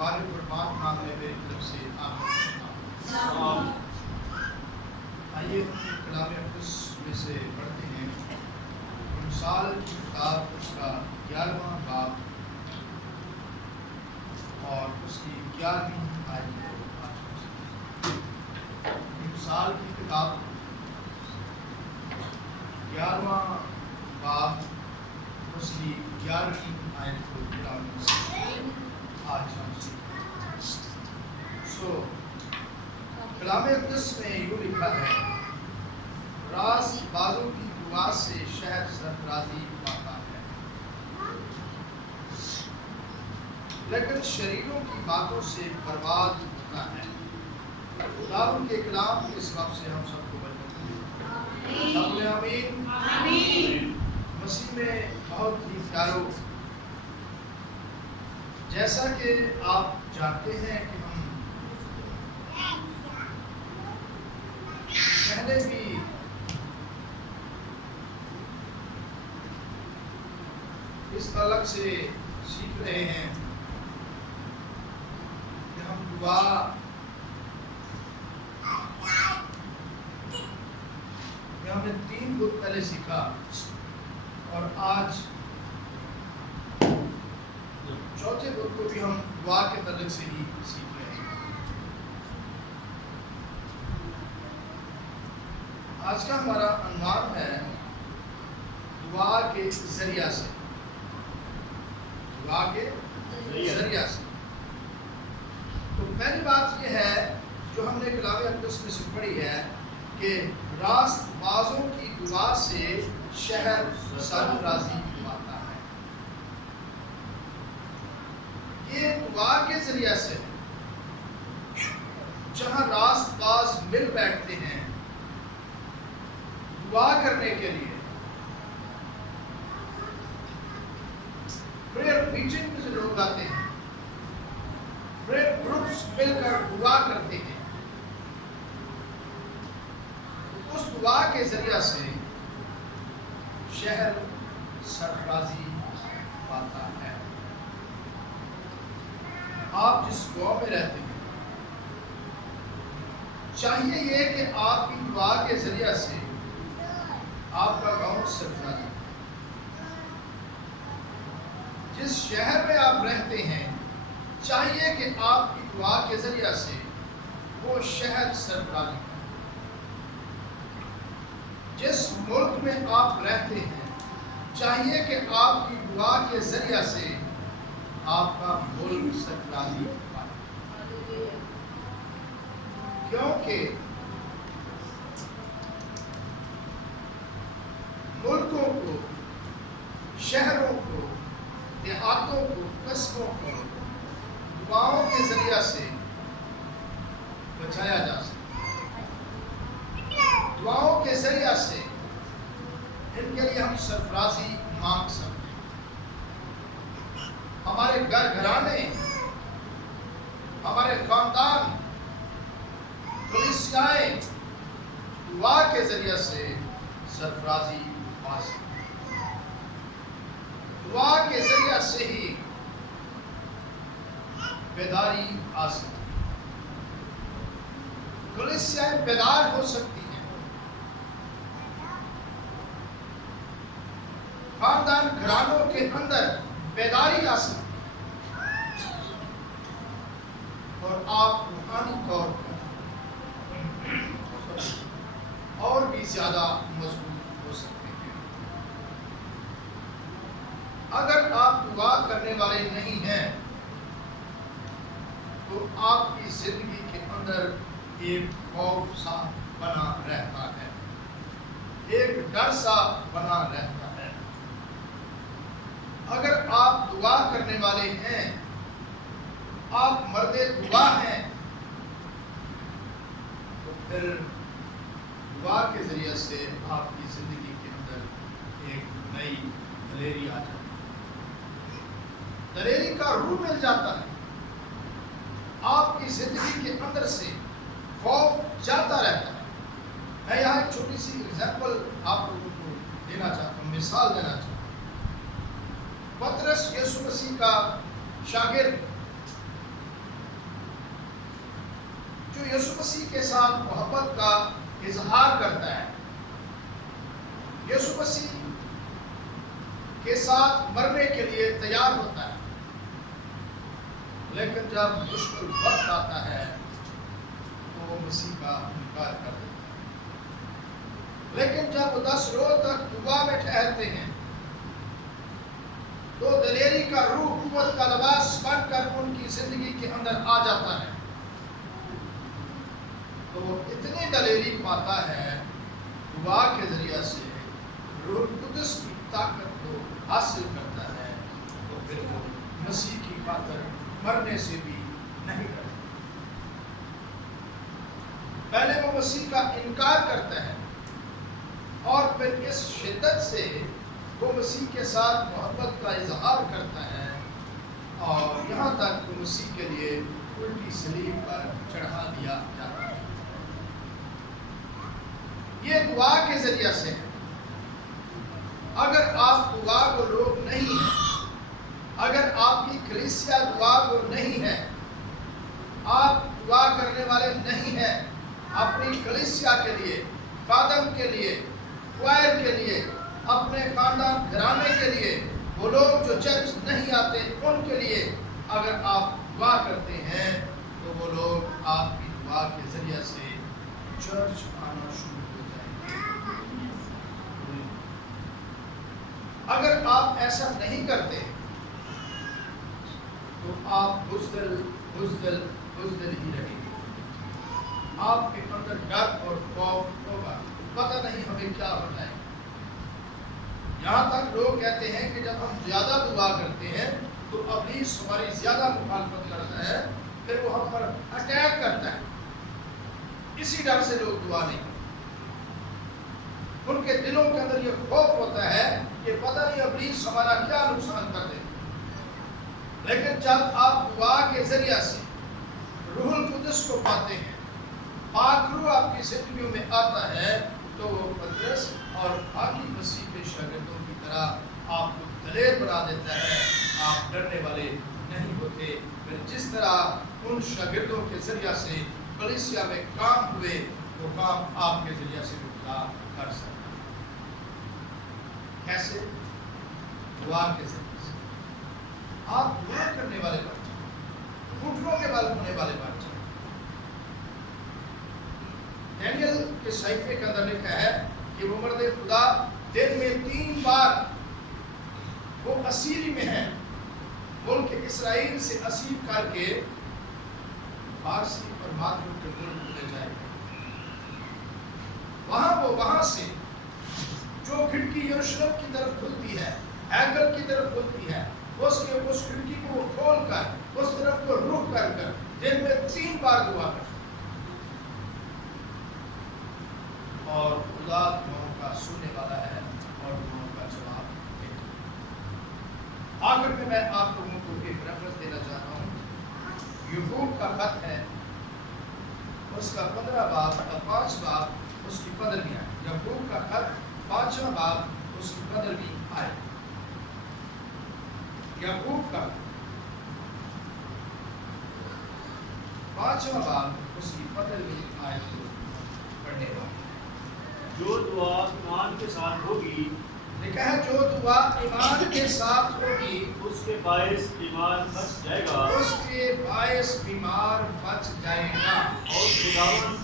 بارے قربان مانگنے میری طرف سے آمین۔ آئیے کلام اقدس میں سے پڑھتے ہیں امثال کی کتاب اس کا 11واں باب اور اس کی 11ویں آیت کو امثال کی کتاب 11واں باب اس کی 11ویں آیت کو آج کلام اقدس میں یوں لکھا ہے، راست بازوں کی دعا سے شہر سرفرازی پاتا ہے، لیکن شریروں کی باتوں سے برباد ہوتا ہے۔ خداوند کے کلام کے سبب سے ہم سب کو برکت دے۔ آمین۔ مسیح میں بہت ہی پیارو، جیسا کہ آپ جانتے ہیں کہ ہم پہلے بھی اس تعلق سے سیکھ رہے ہیں کہ ہم دعا میں ہم نے 3 بت پہلے سیکھا اور آج چوتھے بت کو بھی ہم دعا کے تعلق سے ہی سیکھ رہے ہیں۔ آج کا ہمارا عنوان ہے دعا کے ذریعہ سے۔ دعا کے ذریعہ سے تو پہلی بات یہ ہے جو ہم نے کلام اقدس میں سے پڑھی ہے کہ راست بازوں کی دعا سے شہر سرفرازی پاتا ہے۔ یہ دعا کے ذریعہ سے جہاں راست باز مل بیٹھتے ہیں دعا کرنے کے لیے، پریئر میٹنگ میں سے لوگ آتے ہیں، پریئر گروپس مل کر دعا کرتے ہیں، اس دعا کے ذریعہ سے شہر سرفرازی پاتا ہے۔ آپ جس گاؤں میں رہتے ہیں چاہیے یہ کہ آپ کی دعا کے ذریعہ سے آپ کا گاؤں سرفرازی، جس شہر میں آپ رہتے ہیں چاہیے کہ آپ کی دعا کے ذریعہ سے وہ شہر سرفرازی، جس ملک میں آپ رہتے ہیں چاہیے کہ آپ کی دعا کے ذریعہ سے آپ کا ملک سرفرازی پائے، کیونکہ ملکوں کو، شہروں کو، دیہاتوں کو، قصبوں کو دعاؤں کے ذریعہ سے بچایا جا سکتا ہے۔ دعاؤں کے ذریعہ سے ان کے لیے ہم سرفرازی مانگ سکتے ہیں۔ ہمارے گھر گھرانے، ہمارے خاندان، کلیسیائیں دعا کے ذریعہ سے سرفرازی پا سکتے ہیں۔ دعا کے ذریعہ سے ہی بیداری آ سکتی ہے، کلیسیائیں بیدار ہو سکتی ہیں، خاندان گھرانوں کے اندر بیداری آ سکتی ہے، اور آپ روحانی طور پر اور بھی زیادہ مضبوط ہو سکتے ہیں۔ اگر آپ دعا کرنے والے نہیں ہیں تو آپ کی زندگی کے اندر ایک خوف سا بنا رہتا ہے، ایک ڈر سا بنا رہتا ہے۔ اگر آپ دعا کرنے والے ہیں، آپ مرد دعا ہیں، تو پھر دعا کے ذریعے سے آپ کی زندگی کے اندر ایک نئی دلیری آ جاتی ہے، دلیری کا روح مل جاتا ہے، آپ کی زندگی کے اندر سے خوف جاتا رہتا ہے۔ میں یہاں ایک چھوٹی سی ایگزامپل آپ لوگوں کو دینا چاہتا ہوں، مثال دینا چاہتا ہوں۔ پطرس یسوع مسیح کا شاگرد، جو یسوع مسیح کے ساتھ محبت کا اظہار کرتا ہے، یسوع مسیح کے ساتھ مرنے کے لیے تیار ہوتا ہے، لیکن جب مشکل وقت آتا ہے تو وہ مسیح کا انکار کر دیتا ہے۔ لیکن جب وہ 10 روز تک دعا میں ٹھہرتے ہیں تو دلیری کا روح قوت کا لباس بن کر ان کی زندگی کے اندر آ جاتا ہے، تو وہ اتنی دلیری پاتا ہے دعا کے ذریعے سے، روح القدس کی طاقت کو حاصل کرتا ہے، تو پھر وہ مسیح کی خاطر مرنے سے بھی نہیں ڈرتا۔ پہلے وہ مسیح کا انکار کرتا ہے اور پھر اس شدت سے وہ مسیح کے ساتھ محبت کا اظہار کرتا ہے، اور یہاں تک وہ مسیح کے لیے الٹی صلیب پر چڑھا دیا جاتا ہے۔ یہ دعا کے ذریعے سے ہے۔ اگر آپ دعا کو لوگ نہیں ہیں، اگر آپ کی کلیسیا دعا کو نہیں ہے، آپ دعا کرنے والے نہیں ہیں اپنی کلیسیا کے لیے، خادم کے لیے، کوائر کے لیے، اپنے خاندان گھرانے کے لیے، وہ لوگ جو چرچ نہیں آتے ان کے لیے اگر آپ دعا کرتے ہیں تو وہ لوگ آپ کی دعا کے ذریعے سے چرچ آنا شروع ہو جائیں گے۔ اگر آپ ایسا نہیں کرتے تو آپ بزدل ہی رہیں گے۔ آپ کے اندر ڈر اور خوف ہوگا، پتہ نہیں ہمیں کیا ہوتا ہے۔ یہاں تک لوگ کہتے ہیں کہ جب ہم زیادہ دعا کرتے ہیں تو ابلیس ہماری زیادہ مخالفت کرتا ہے، پھر وہ ہم پر اٹیک کرتا ہے۔ اسی ڈر سے لوگ دعا نہیں کرتے۔ ان کے دلوں کے اندر یہ خوف ہوتا ہے کہ پتہ نہیں ابلیس ہمارا کیا نقصان کر دے۔ لیکن جب آپ دعا کے ذریعے سے روح القدس کو پاتے ہیں، پاک روح آپ کی زندگیوں میں آتا ہے، تو وہ پترس اور باقی مسیح کے شاگردوں کی طرح آپ کو دلیر بنا دیتا ہے، آپ ڈرنے والے نہیں ہوتے۔ پھر جس طرح ان شاگردوں کے ذریعے سے کلیسیا میں کام ہوئے، وہ کام آپ کے ذریعے سے خدا کر سکتا ہے۔ کیسے؟ دعا کے ذریعے سے۔ آپ دعا کرنے والے بن جائیں، گھٹنوں کے بل ہونے والے بن جائیں۔ ڈینیل کے صحیفے کے اندر لکھا ہے کہ وہ مرد خدا دن میں 3 بار وہ اسیری میں ہے، ملک اسرائیل سے اسیر کر کے فارسی اور مادروں کے ملک لے جائے گا۔ وہاں سے جو کھڑکی یروشلم کی طرف کھلتی ہے، ہیکل کی طرف کھلتی ہے، اس کھڑکی کو وہ کھول کر اس طرف کو رخ کر دن میں 3 بار دعا کرتا، اور خدا دعاؤں کا سننے والا ہے اور دعاؤں کا جواب دیتا ہے۔ آخر میں آپ لوگوں کو ایک ریفرنس دینا چاہتا ہوں۔ یعقوب کا خط ہے، اس کا 15 باب کا 5 باب اس کی 15ویں آیت۔ یعقوب کا خط 5واں باب اس کی 15ویں آیت۔ یعقوب کا 5واں باب اس کی 15ویں آیت کو پڑھنے والا۔ جو دعا ایمان کے ساتھ ہوگی، لکھا ہے جو دعا ایمان کے ساتھ ہوگی، اس کے باعث ایمان بچ جائے گا، اس کے باعث بیمار بچ جائے گا، اور خداوند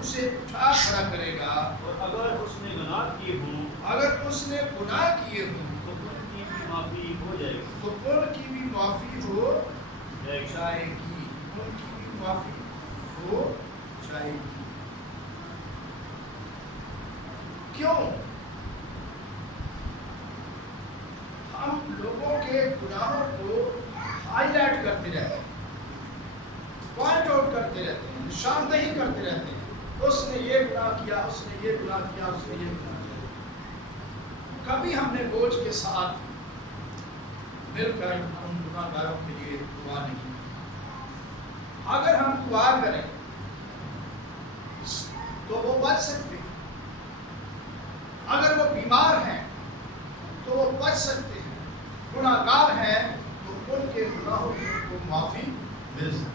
اسے اٹھا کھڑا کرے گا۔ اور اگر اس نے گناہ کیے ہوں اگر اس نے گناہ کیے ہوں تو ان کی بھی معافی ہو جائے گی، تو ان کی بھی معافی ہو جائے گی، ان کی بھی معافی ہو جائے گی۔ کیوں؟ ہم لوگوں کے گناہوں کو ہائی لائٹ کرتے رہتے ہیں، پوائنٹ آؤٹ کرتے رہتے ہیں، نشاندہی کرتے رہتے ہیں، اس نے یہ گناہ کیا، اس نے یہ گناہ کیا، اس نے یہ گناہ کیا۔ کبھی ہم نے بوجھ کے ساتھ مل کر ہم گناہ گاروں کے لیے دعا نہیں کی۔ اگر ہم دعا کریں تو وہ بچ سکتے ہیں، اگر وہ بیمار ہیں تو وہ بچ سکتے ہیں، گناہ گار ہیں تو ان کے گناہوں کی ان کو معافی مل سکتی ہے۔